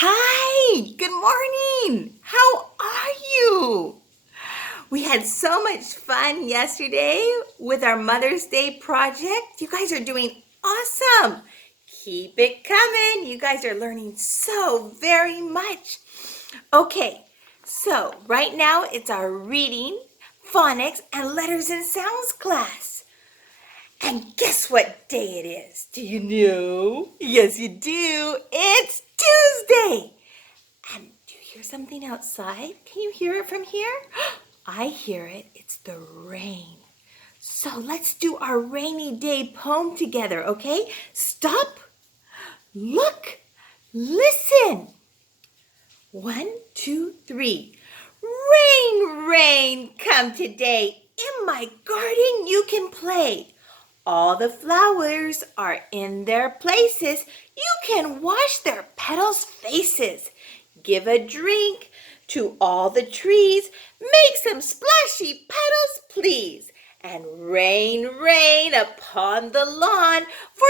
Hi, good morning. How are you? We had so much fun yesterday with our Mother's Day project. You guys are doing awesome. Keep it coming. You guys are learning so very much. Okay, so right now it's our reading, phonics, and letters and sounds class. And guess what day it is? Do you know? Yes, you do. It's Tuesday. And do you hear something outside? Can you hear it from here? I hear it. It's the rain. So let's do our rainy day poem together, okay? Stop, look, listen. 1, 2, 3. Rain, rain, come today. In my garden you can play. All the flowers are in their places. You can wash their petals' faces. Give a drink to all the trees. Make some splashy petals, please. And rain, rain upon the lawn, for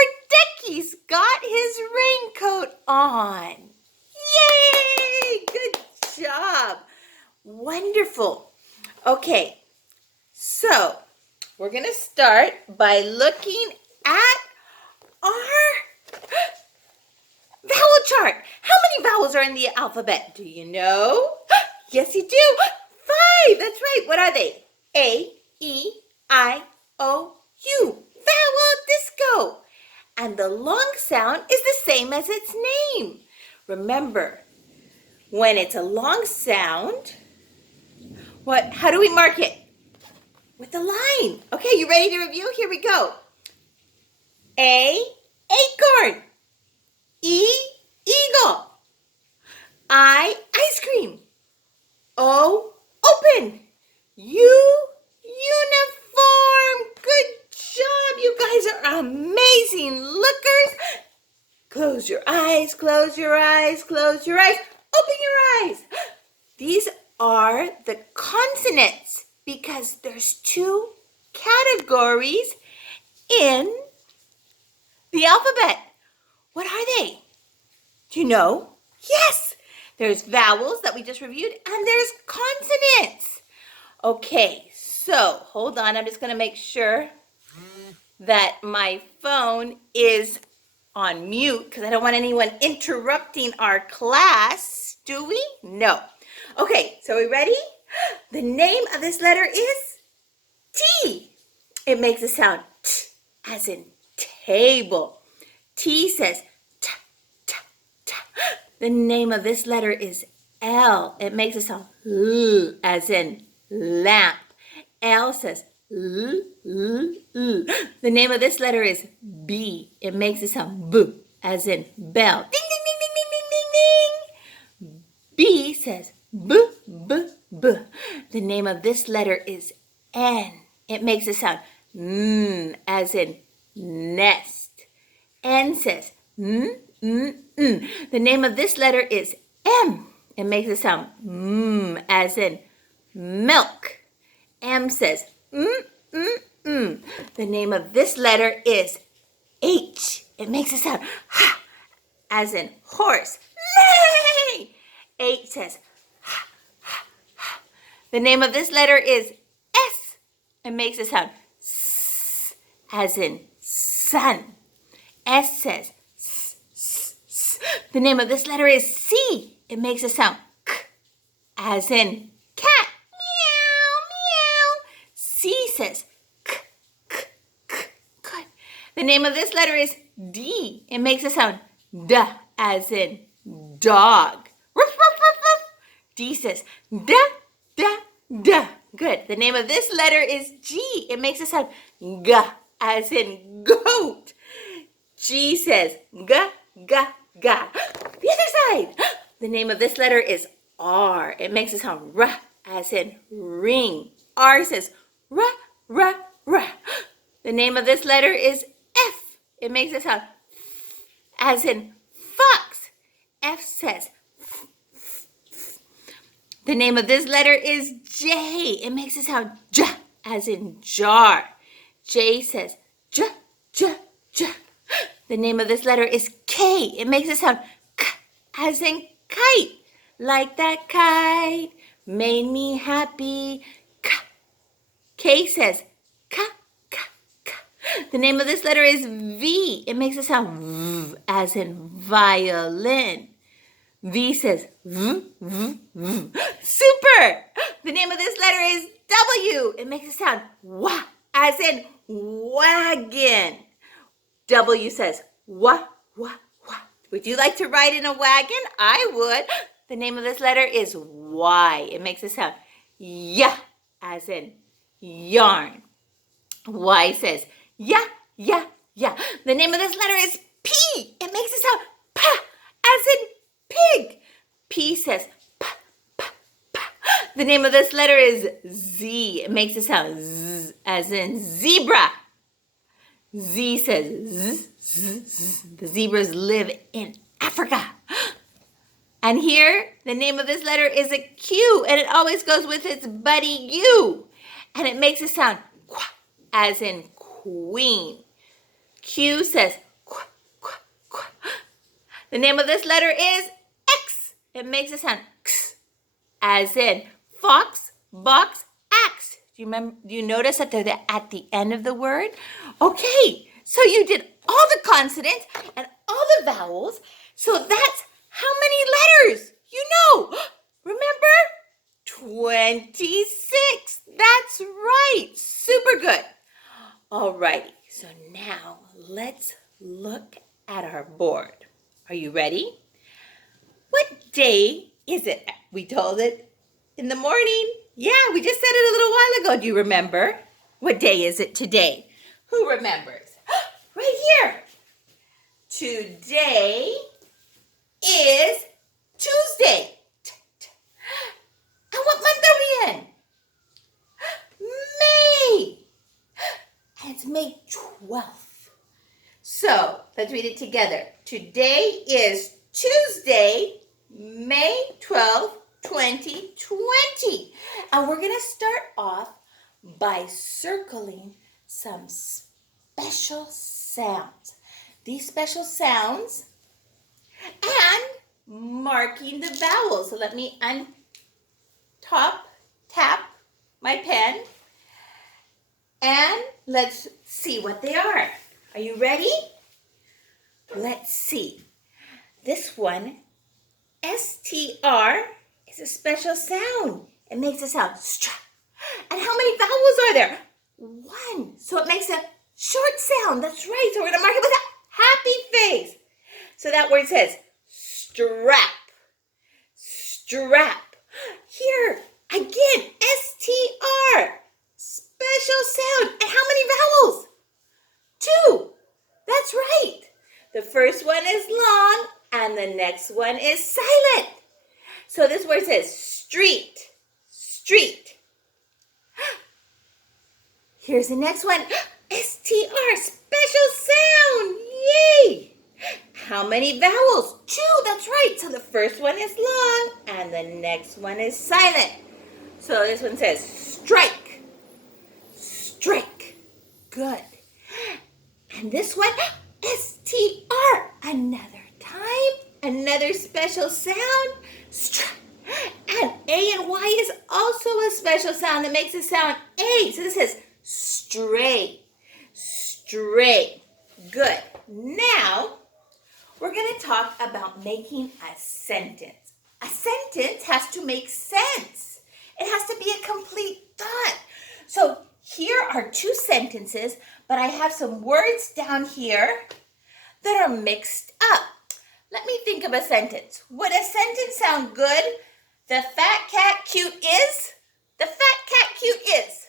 Decky's got his raincoat on. Yay! Good job. Wonderful. Okay, so we're going to start by looking at our vowel chart. How many vowels are in the alphabet? Do you know? Yes, you do. 5. That's right. What are they? A, E, I, O, U. Vowel disco. And the long sound is the same as its name. Remember, when it's a long sound, how do we mark it? With a line. Okay, you ready to review? Here we go. A, acorn. E, eagle. I, ice cream. O, open. U, uniform. Good job. You guys are amazing lookers. Close your eyes, close your eyes, close your eyes. Open your eyes. These are the consonants because there's 2 categories in the alphabet. What are they? Do you know? Yes, there's vowels that we just reviewed and there's consonants. Okay, so hold on. I'm just going to make sure that my phone is on mute because I don't want anyone interrupting our class. Do we? No. Okay, so are we ready? The name of this letter is T. It makes a sound T as in table. T says T, T, T. The name of this letter is L. It makes a sound L as in lamp. L says L, L, L. The name of this letter is B. It makes a sound B as in bell. Ding, ding, ding, ding, ding, ding, ding, ding. B says B, B, B. The name of this letter is N. It makes a sound as in nest. N says The name of this letter is M. It makes a sound as in milk. M says The name of this letter is H. It makes a sound ha as in horse. Neigh! H says ha, ha, ha. The name of this letter is S. It makes a sound S as in sun. S says S, S, S. The name of this letter is C. It makes a sound K as in cat. Meow, meow. C says K, K, K. Good. The name of this letter is D. It makes a sound D as in dog. Ruff, ruff, ruff, ruff. D says D, D, D. Good. The name of this letter is G. It makes a sound G as in goat. G says G, G, G. The other side. The name of this letter is R. It makes a sound R as in ring. R says R, R, R. The name of this letter is F. It makes a sound as in fox. F says F, F, F. The name of this letter is J. It makes a sound J as in jar. J says J, J, J. The name of this letter is K. It makes a sound K as in kite. Like that kite made me happy. K says ka, ka, ka. The name of this letter is V. It makes it sound V as in violin. V says V, V, V. Super! The name of this letter is W. It makes it sound wah as in wagon. W says wah, wah, wah. Would you like to ride in a wagon? I would. The name of this letter is Y. It makes it sound yeah as in yarn. Y says yeah, yeah, yeah. The name of this letter is P. It makes it sound pa as in pig. P says pa, pa, pa. The name of this letter is Z. It makes it sound z as in zebra. Z says z, z, z. The zebras live in Africa. And here, the name of this letter is a Q, and it always goes with its buddy U. And it makes it sound qua, as in queen. Q says qua, qua, qua. The name of this letter is X. It makes it sound x, as in fox, box, axe. Do you notice that they're at the end of the word? Okay, so you did all the consonants and all the vowels. So that's how many letters? You know. Remember? 26. That's right. Super good. Alrighty, so now let's look at our board. Are you ready? What day is it? We told it in the morning. Yeah, we just said it a little while ago. Do you remember? What day is it today? Who remembers? Right here. Today is Tuesday. And what month are we in? May. And it's May 12th. So let's read it together. Today is Tuesday, May 12th, 2020. And we're going to start off by circling some special sounds. These special sounds and marking the vowels. So let me tap my pen and let's see what they are. Are you ready? Let's see. This one, STR, is a special sound. It makes it sound stra. And how many vowels are there? 1. So it makes a short sound. That's right. So we're going to mark it with a happy face. So that word says strap. Strap. Here, again, STR. Special sound. And how many vowels? 2. That's right. The first one is long and the next one is silent. So this word says street. Street. Here's the next one. STR. Special sound. Yay. How many vowels? 2. That's right. So the first one is long and the next one is silent. So this one says strike. Strike. Good. And this one, STR. Another time, another special sound. And A and Y is also a special sound that makes it sound A. So this is stray. Stray. Good. Now, we're going to talk about making a sentence. A sentence has to make sense. It has to be a complete thought. So here are 2 sentences, but I have some words down here that are mixed up. Let me think of a sentence. Would a sentence sound good? The fat cat cute is? The fat cat cute is.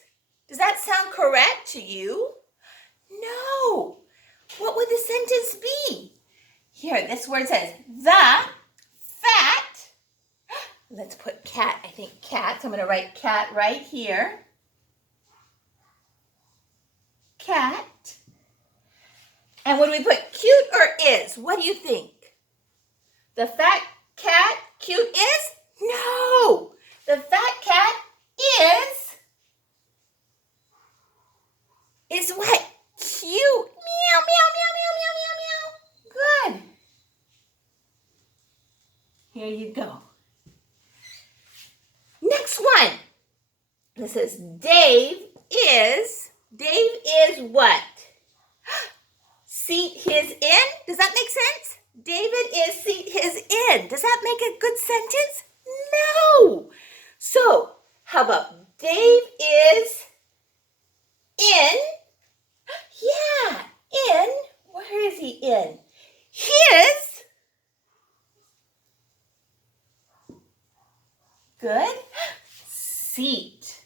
Does that sound correct to you? No. What would the sentence be? Here, this word says the fat. Let's put cat. I think cat. So I'm going to write cat right here. Cat. And when we put cute or is, what do you think? The fat cat cute is? No. The fat cat is what? Cute. Meow, meow, meow, meow, meow, meow, meow. Good. Here you go. Next one. This says Dave is what? Seat his in? Does that make sense? David is seat his in. Does that make a good sentence? No. So, how about Dave is in? Yeah, in. Where is he in? His. Good. Seat.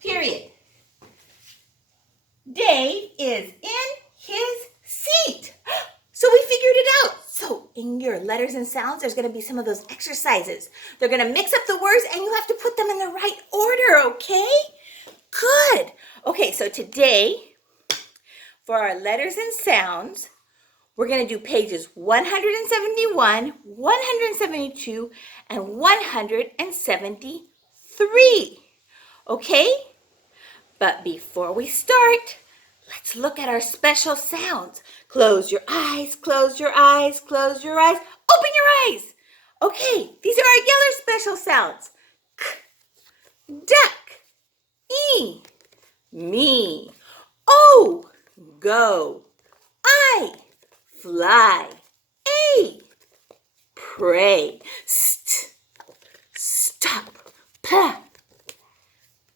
Period. Dave is in his seat. So we figured it out. So in your letters and sounds, there's going to be some of those exercises. They're going to mix up the words and you have to put them in the right order, okay? Good. Okay, so today, for our letters and sounds, we're going to do pages 171, 172, and 173. Okay? But before we start, let's look at our special sounds. Close your eyes, close your eyes, close your eyes. Open your eyes. Okay, these are our yellow special sounds. K, duck, E, me, O, go, I, fly, A, pray, st, stop, p,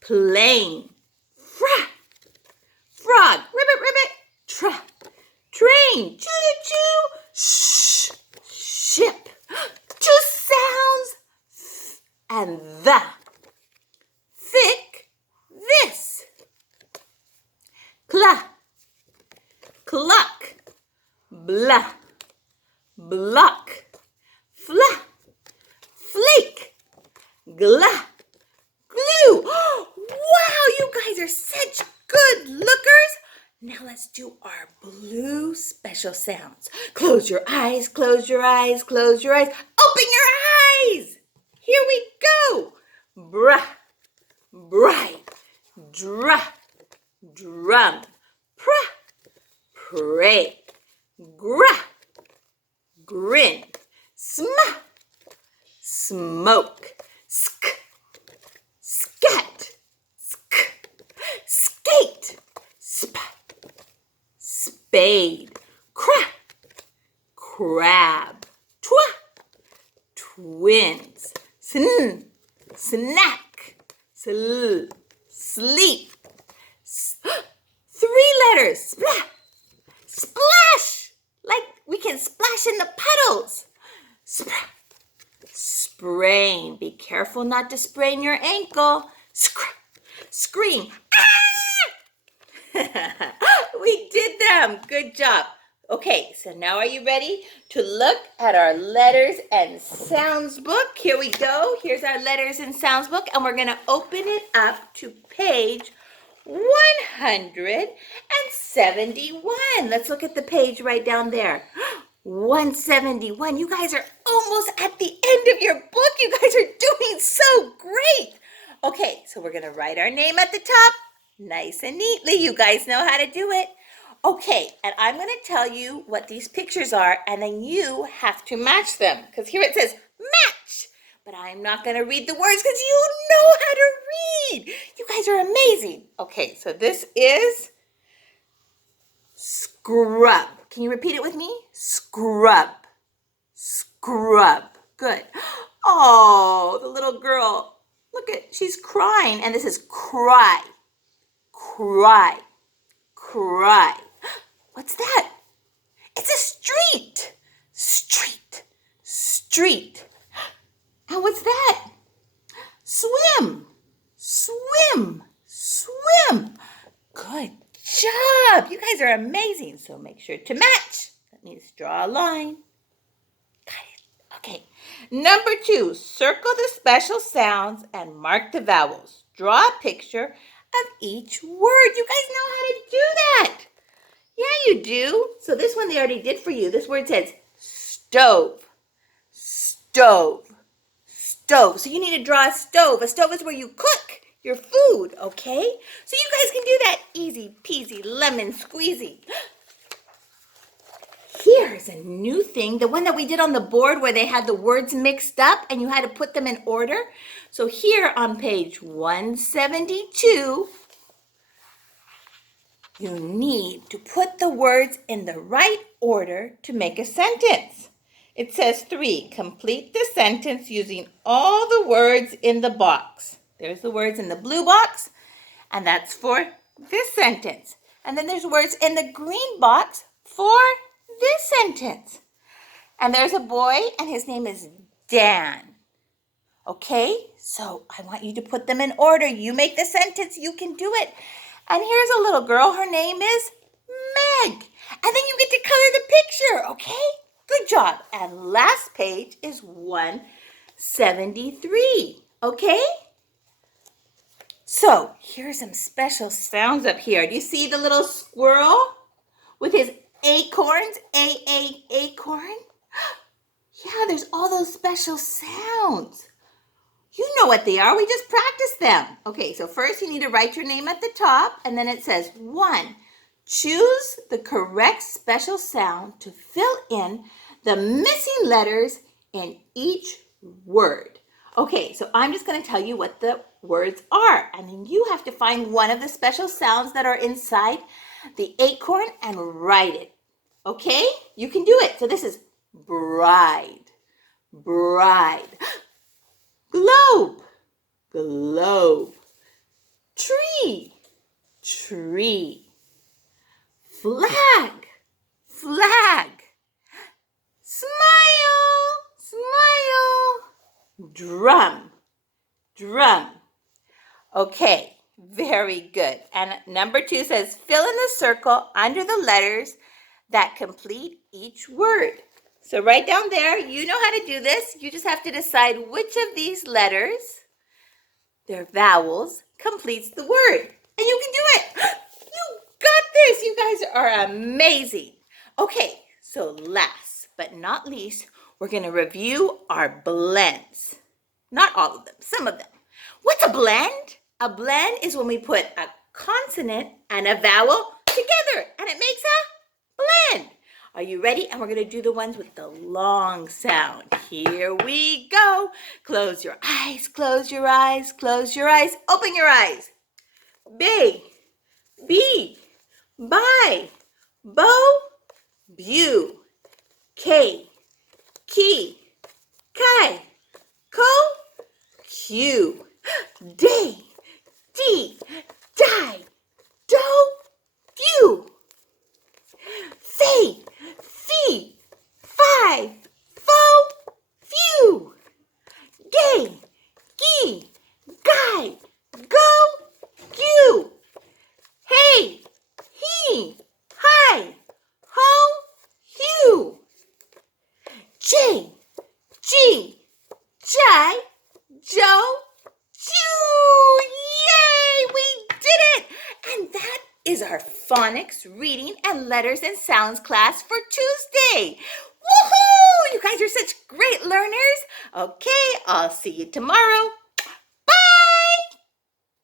plane, fra, frog, ribbit, ribbit, tra, train, choo-choo, sh, ship. Two sounds, th and the. Thick, this. Cla, cluck, blah, block, fla, flake, gla, glue. Wow, you guys are such good lookers. Now let's do our blue special sounds. Close your eyes, close your eyes, close your eyes. Open your eyes. Here we go. Bruh, bright, dra, drum, pra, pray, gra, grin, sma, smoke, sk, scat, sk, skate, sp, spade, crack, crab, twa, twins, sn, snack, sl, sleep. Three letters, splat, splash, like we can splash in the puddles. Sprat, sprain, be careful not to sprain your ankle. Scream, ah! We did them, good job. Okay, so now are you ready to look at our letters and sounds book? Here we go. Here's our letters and sounds book, and we're going to open it up to page 171. Let's look at the page right down there. 171. You guys are almost at the end of your book. You guys are doing so great. Okay, so we're going to write our name at the top nice and neatly. You guys know how to do it. Okay, and I'm going to tell you what these pictures are, and then you have to match them. Because here it says match. But I'm not going to read the words because you know how to read. You guys are amazing. Okay, so this is scrub. Can you repeat it with me? Scrub. Scrub. Good. Oh, the little girl. Look at, she's crying. And this is cry. Cry. Cry. What's that? It's a street. Street. Street. And what's that? Swim. Swim. Swim. Good job. You guys are amazing. So make sure to match. That means draw a line. Got it. Okay. Number 2, circle the special sounds and mark the vowels. Draw a picture of each word. You guys know how to do that. Yeah, you do. So this one they already did for you. This word says stove. Stove. Stove. So you need to draw a stove. A stove is where you cook your food, okay? So you guys can do that easy peasy lemon squeezy. Here's a new thing, the one that we did on the board where they had the words mixed up and you had to put them in order. So here on page 172, you need to put the words in the right order to make a sentence. It says 3, complete the sentence using all the words in the box. There's the words in the blue box, and that's for this sentence. And then there's words in the green box for this sentence. And there's a boy, and his name is Dan. Okay, so I want you to put them in order. You make the sentence, you can do it. And here's a little girl, her name is Meg. And then you get to color the picture, okay? Good job. And last page is 173, okay? So here's some special sounds up here. Do you see the little squirrel with his acorns? Acorn? Yeah, there's all those special sounds. You know what they are. We just practiced them. Okay, so first you need to write your name at the top, and then it says 1. Choose the correct special sound to fill in the missing letters in each word. Okay, so I'm just going to tell you what the words are, and then you have to find one of the special sounds that are inside the acorn and write it. Okay? You can do it. So this is bride, bride. Globe, globe. Tree, tree. Flag, flag. Smile, smile. Drum, drum. Okay, very good. And number 2 says, fill in the circle under the letters that complete each word. So right down there, you know how to do this. You just have to decide which of these letters, their vowels, completes the word. And you can do it. You got this. You guys are amazing. Okay, so last but not least, we're going to review our blends. Not all of them, some of them. What's a blend? A blend is when we put a consonant and a vowel together, and it makes a blend. Are you ready? And we're going to do the ones with the long sound. Here we go. Close your eyes, close your eyes, close your eyes. Open your eyes. Bay, bee, bye, bow, bew, K, key, kai, ko, Q, day, dee, die, do, few, fay, fee, fi, fo, few, gay, gee, guy, go, you, hey, he, hi, ho, you, J, G, Jai, Joe, Jew. Yay! We did it! And that is our phonics, reading, and letters and sounds class for Tuesday. Woohoo! You guys are such great learners. Okay, I'll see you tomorrow.